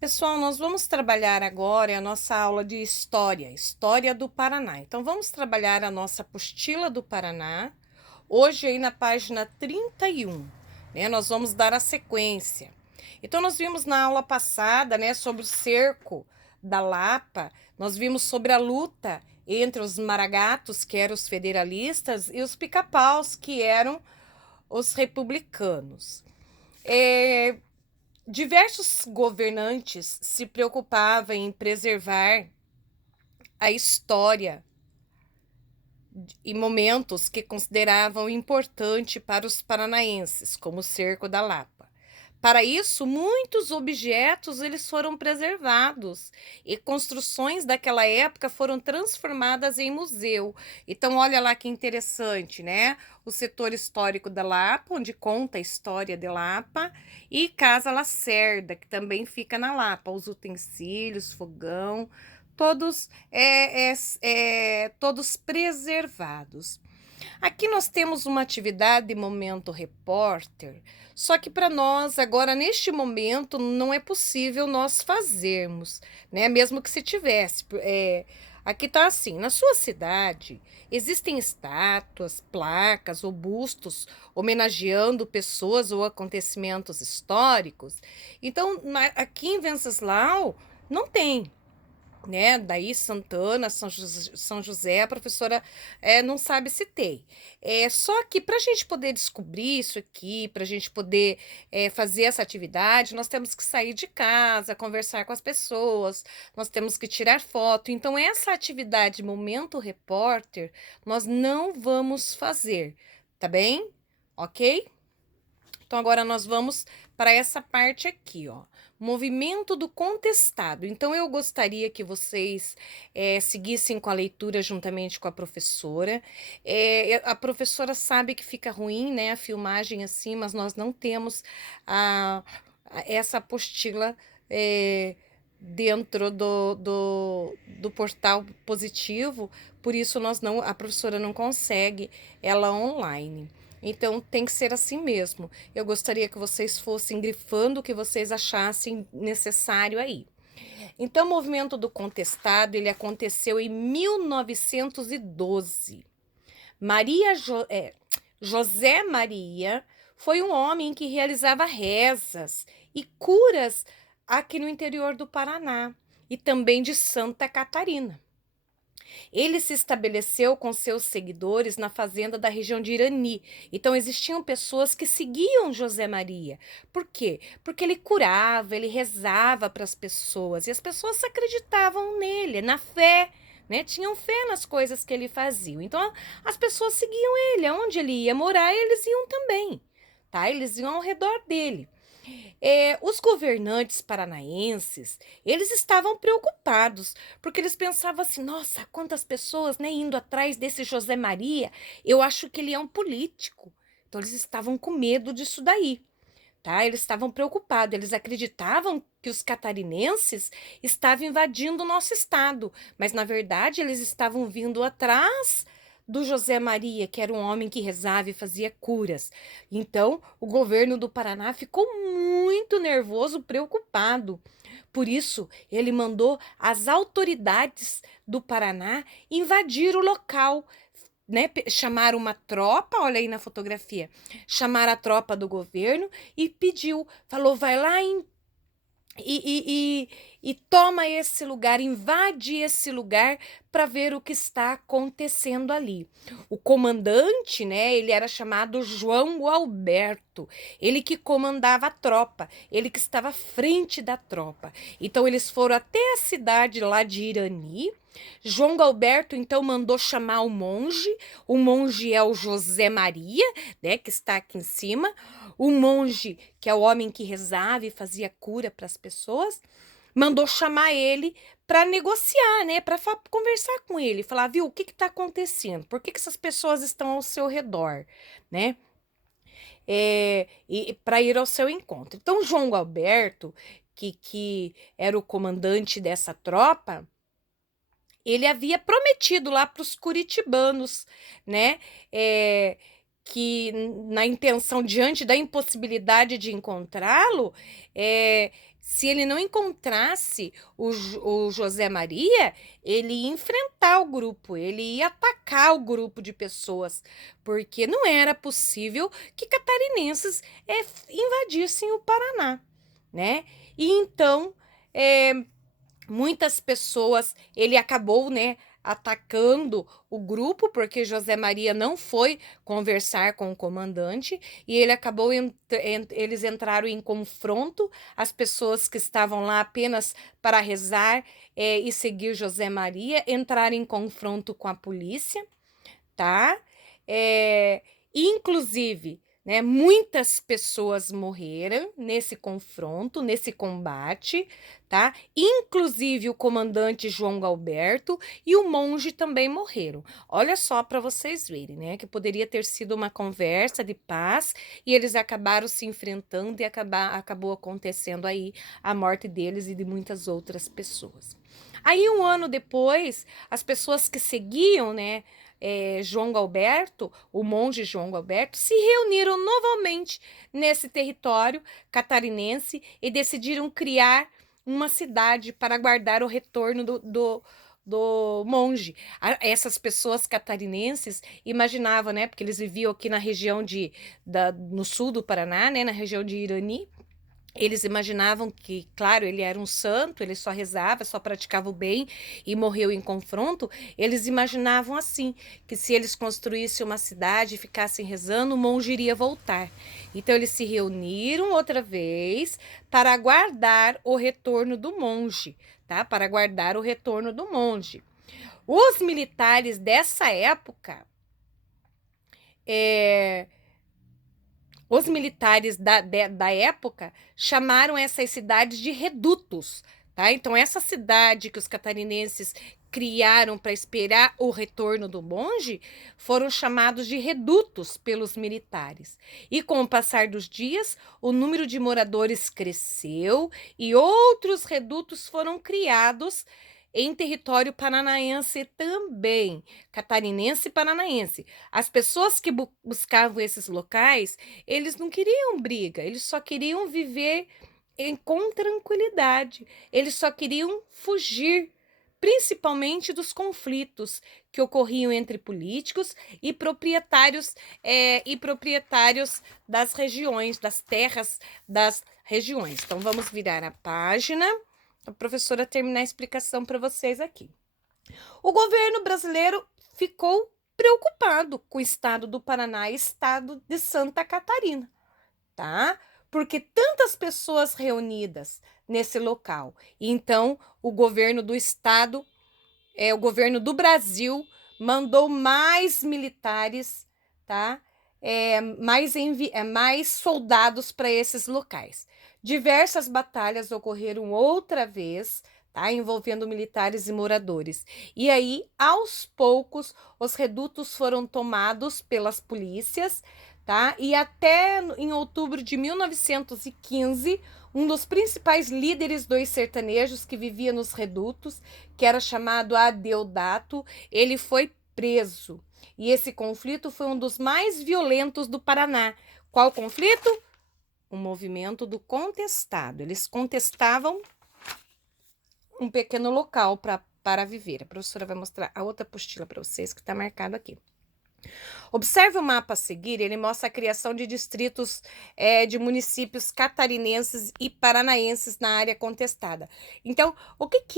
Pessoal, nós vamos trabalhar agora a nossa aula de história, História do Paraná. Então, vamos trabalhar a nossa apostila do Paraná, hoje aí na página 31, né? Nós vamos dar a sequência. Então, nós vimos na aula passada, né, sobre o cerco da Lapa, nós vimos sobre a luta entre os maragatos, que eram os federalistas, e os pica-paus, que eram os republicanos. Diversos governantes se preocupavam em preservar a história e momentos que consideravam importante para os paranaenses, como o Cerco da Lapa. Para isso, muitos objetos eles foram preservados e construções daquela época foram transformadas em museu. Então, olha lá que interessante, né? O setor histórico da Lapa, onde conta a história de Lapa, e Casa Lacerda, que também fica na Lapa. Os utensílios, fogão, todos preservados. Aqui nós temos uma atividade Momento Repórter, só que para nós, agora, neste momento, não é possível nós fazermos, né? Mesmo que se tivesse. Aqui está assim: na sua cidade existem estátuas, placas ou bustos homenageando pessoas ou acontecimentos históricos. Então, aqui em Venceslau, não tem, né? Daí Santana, São José, a professora não sabe se tem. Só que para a gente poder descobrir isso aqui, para a gente poder fazer essa atividade, nós temos que sair de casa, conversar com as pessoas, nós temos que tirar foto. Então, essa atividade Momento Repórter, nós não vamos fazer, tá bem? Ok? Então, agora nós vamos para essa parte aqui, ó. Movimento do contestado. Então, eu gostaria que vocês seguissem com a leitura juntamente com a professora. A professora sabe que fica ruim, né, a filmagem assim, mas nós não temos essa apostila dentro do portal positivo, por isso a professora não consegue ela online. Então, tem que ser assim mesmo. Eu gostaria que vocês fossem grifando o que vocês achassem necessário aí. Então, o movimento do contestado, ele aconteceu em 1912. José Maria foi um homem que realizava rezas e curas aqui no interior do Paraná e também de Santa Catarina. Ele se estabeleceu com seus seguidores na fazenda da região de Irani. Então existiam pessoas que seguiam José Maria. Por quê? Porque ele curava, ele rezava para as pessoas e as pessoas acreditavam nele, na fé, né? Tinham fé nas coisas que ele fazia. Então as pessoas seguiam ele, aonde ele ia morar, eles iam também, tá? Eles iam ao redor dele. Os governantes paranaenses, eles estavam preocupados, porque eles pensavam assim, nossa, quantas pessoas, né, indo atrás desse José Maria, eu acho que ele é um político. Então, eles estavam com medo disso daí, tá? Eles estavam preocupados, eles acreditavam que os catarinenses estavam invadindo o nosso estado, mas, na verdade, eles estavam vindo atrás do José Maria, que era um homem que rezava e fazia curas. Então, o governo do Paraná ficou muito nervoso, preocupado. Por isso, ele mandou as autoridades do Paraná invadir o local, né? Chamar uma tropa, olha aí na fotografia, chamar a tropa do governo e pediu, falou, vai lá e toma esse lugar, invade esse lugar para ver o que está acontecendo ali. O comandante, né, ele era chamado João Alberto, ele que comandava a tropa, ele que estava à frente da tropa. Então eles foram até a cidade lá de Irani. João Alberto então mandou chamar o monge é o José Maria, né, que está aqui em cima, o monge, que é o homem que rezava e fazia cura para as pessoas, mandou chamar ele para negociar, né? Para conversar com ele, falar, viu, o que está acontecendo? Por que essas pessoas estão ao seu redor, né? E para ir ao seu encontro. Então, João Alberto, que era o comandante dessa tropa, ele havia prometido lá para os curitibanos, né? Que na intenção, diante da impossibilidade de encontrá-lo, Se ele não encontrasse o José Maria, ele ia enfrentar o grupo, ele ia atacar o grupo de pessoas, porque não era possível que catarinenses invadissem o Paraná, né? E então, é, muitas pessoas, ele acabou, né, atacando o grupo, porque José Maria não foi conversar com o comandante, e ele acabou, eles entraram em confronto, as pessoas que estavam lá apenas para rezar e seguir José Maria, entraram em confronto com a polícia, tá? Inclusive, né, muitas pessoas morreram nesse confronto, nesse combate, tá? Inclusive o comandante João Galberto e o monge também morreram. Olha só para vocês verem, né, que poderia ter sido uma conversa de paz e eles acabaram se enfrentando e acabou acontecendo aí a morte deles e de muitas outras pessoas. Aí, um ano depois, as pessoas que seguiam, né, João Galberto, o monge João Galberto, se reuniram novamente nesse território catarinense e decidiram criar uma cidade para guardar o retorno do monge. Essas pessoas catarinenses imaginavam, né, porque eles viviam aqui na região no sul do Paraná, né, na região de Irani. Eles imaginavam que, claro, ele era um santo, ele só rezava, só praticava o bem e morreu em confronto. Eles imaginavam assim, que se eles construíssem uma cidade e ficassem rezando, o monge iria voltar. Então eles se reuniram outra vez para aguardar o retorno do monge, tá? Para aguardar o retorno do monge. Os militares dessa época, os militares da época chamaram essas cidades de redutos, tá? Então, essa cidade que os catarinenses criaram para esperar o retorno do monge foram chamados de redutos pelos militares. E com o passar dos dias, o número de moradores cresceu e outros redutos foram criados em território paranaense também, catarinense e paranaense. As pessoas que buscavam esses locais, eles não queriam briga, eles só queriam viver com tranquilidade, eles só queriam fugir, principalmente dos conflitos que ocorriam entre políticos e proprietários das regiões, das terras das regiões. Então, vamos virar a página. A professora terminar a explicação para vocês aqui. O governo brasileiro ficou preocupado com o estado do Paraná e estado de Santa Catarina, tá? Porque tantas pessoas reunidas nesse local. Então, o governo do estado, o governo do Brasil, mandou mais militares, tá? Mais soldados para esses locais. Diversas batalhas ocorreram outra vez, tá? Envolvendo militares e moradores. E aí, aos poucos, os redutos foram tomados pelas polícias, tá? E até em outubro de 1915, um dos principais líderes dos sertanejos que vivia nos redutos, que era chamado Adeodato, ele foi preso. E esse conflito foi um dos mais violentos do Paraná. Qual conflito? O movimento do contestado. Eles contestavam um pequeno local para viver. A professora vai mostrar a outra apostila para vocês que está marcado aqui. Observe o mapa a seguir, ele mostra a criação de distritos de municípios catarinenses e paranaenses na área contestada. Então, o que